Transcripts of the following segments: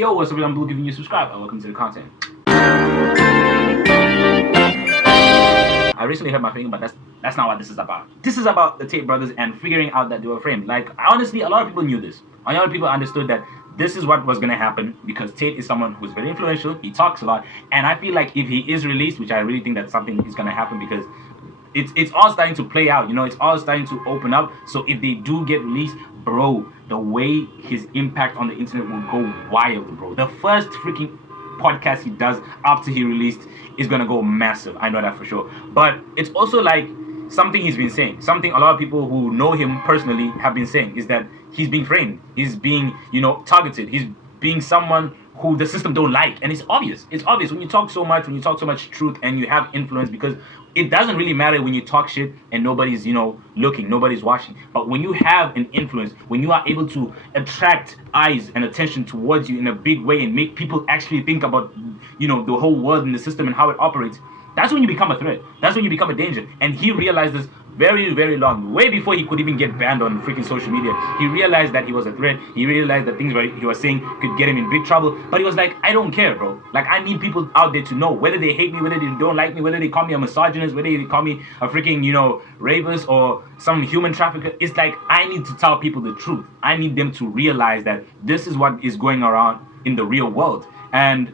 yo, what's up, I'm Blue giving you subscribe and welcome to the content. I recently heard my thing, but that's not what this is about. This is about the Tate brothers and figuring out that they were framed. Like, honestly, a lot of people knew this. A lot of people understood that this is what was going to happen because Tate is someone who's very influential, he talks a lot, and I feel like if he is released, which I really think that something is going to happen because it's all starting to play out, you know, it's all starting to open up. So if they do get released, bro, the way his impact on the internet will go wild, bro. The first freaking podcast he does after he released is gonna go massive. I know that for sure. But it's also like something he's been saying, something a lot of people who know him personally have been saying, is that he's being framed, he's being, you know, targeted, he's being someone who the system don't like. And it's obvious when you talk so much, truth and you have influence, because it doesn't really matter when you talk shit and nobody's, you know, looking, nobody's watching. But when you have an influence, when you are able to attract eyes and attention towards you in a big way and make people actually think about, you know, the whole world and the system and how it operates, that's when you become a threat. That's when you become a danger. And he realized this very, very long, way before he could even get banned on freaking social media. He realized that he was a threat. He realized that things he was saying could get him in big trouble. But he was like, I don't care, bro. Like, I need people out there to know, whether they hate me, whether they don't like me, whether they call me a misogynist, whether they call me a freaking, you know, rapist or some human trafficker. It's like, I need to tell people the truth. I need them to realize that this is what is going around in the real world. And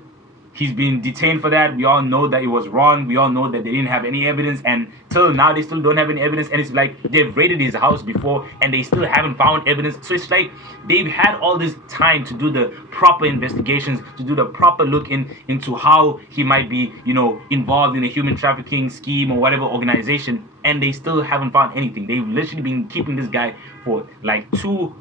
he's been detained for that. We all know that it was wrong. We all know that they didn't have any evidence, and till now they still don't have any evidence. And it's like they've raided his house before and they still haven't found evidence. So it's like they've had all this time to do the proper investigations, to do the proper look into how he might be, you know, involved in a human trafficking scheme or whatever organization, and they still haven't found anything. They've literally been keeping this guy for like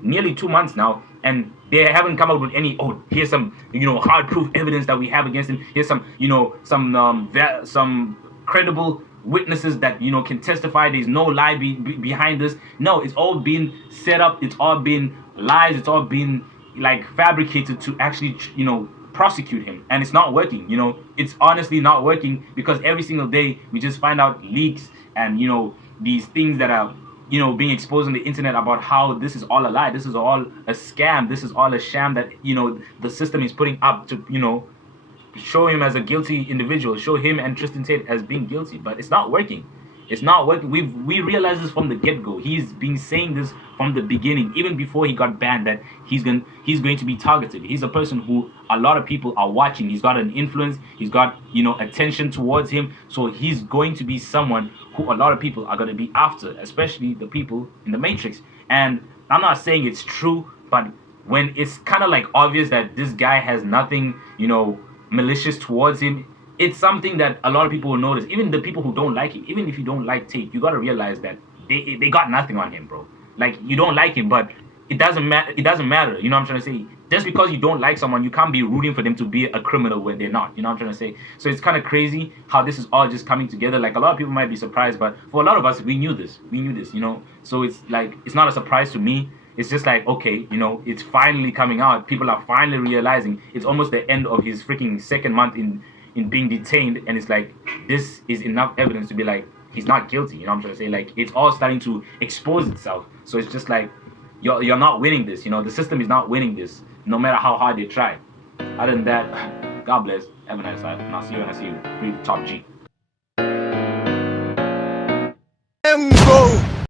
nearly 2 months now, and they haven't come up with any, oh, here's some, you know, hard proof evidence that we have against him. Here's some, you know, some credible witnesses that, you know, can testify. There's no lie behind this. No, it's all been set up. It's all been lies. It's all been like fabricated to actually, you know, prosecute him. And it's not working. You know, it's honestly not working, because every single day we just find out leaks and, you know, these things that are, you know, being exposed on the internet about how this is all a lie, this is all a scam, this is all a sham that, you know, the system is putting up to, you know, show him as a guilty individual, show him and Tristan Tate as being guilty. But it's not working. It's not working. We realized this from the get-go. He's been saying this from the beginning, even before he got banned, that he's going to be targeted. He's a person who a lot of people are watching. He's got an influence. He's got, you know, attention towards him. So he's going to be someone who a lot of people are going to be after, especially the people in the Matrix. And I'm not saying it's true, but when it's kind of like obvious that this guy has nothing, you know, malicious towards him, it's something that a lot of people will notice. Even the people who don't like him, even if you don't like Tate, you got to realize that they got nothing on him, bro. Like, you don't like him, but it doesn't matter. It doesn't matter. You know what I'm trying to say? Just because you don't like someone, you can't be rooting for them to be a criminal when they're not. You know what I'm trying to say? So it's kind of crazy how this is all just coming together. Like, a lot of people might be surprised, but for a lot of us, we knew this. We knew this, you know? So it's like, it's not a surprise to me. It's just like, okay, you know, it's finally coming out. People are finally realizing it's almost the end of his freaking second month in being detained, and it's like, this is enough evidence to be like, he's not guilty. You know what I'm trying to say? Like, it's all starting to expose itself. So it's just like, you're not winning this. You know, the system is not winning this, no matter how hard they try. Other than that, God bless. Have a nice life, and I'll see you when I see you. Breathe Top G.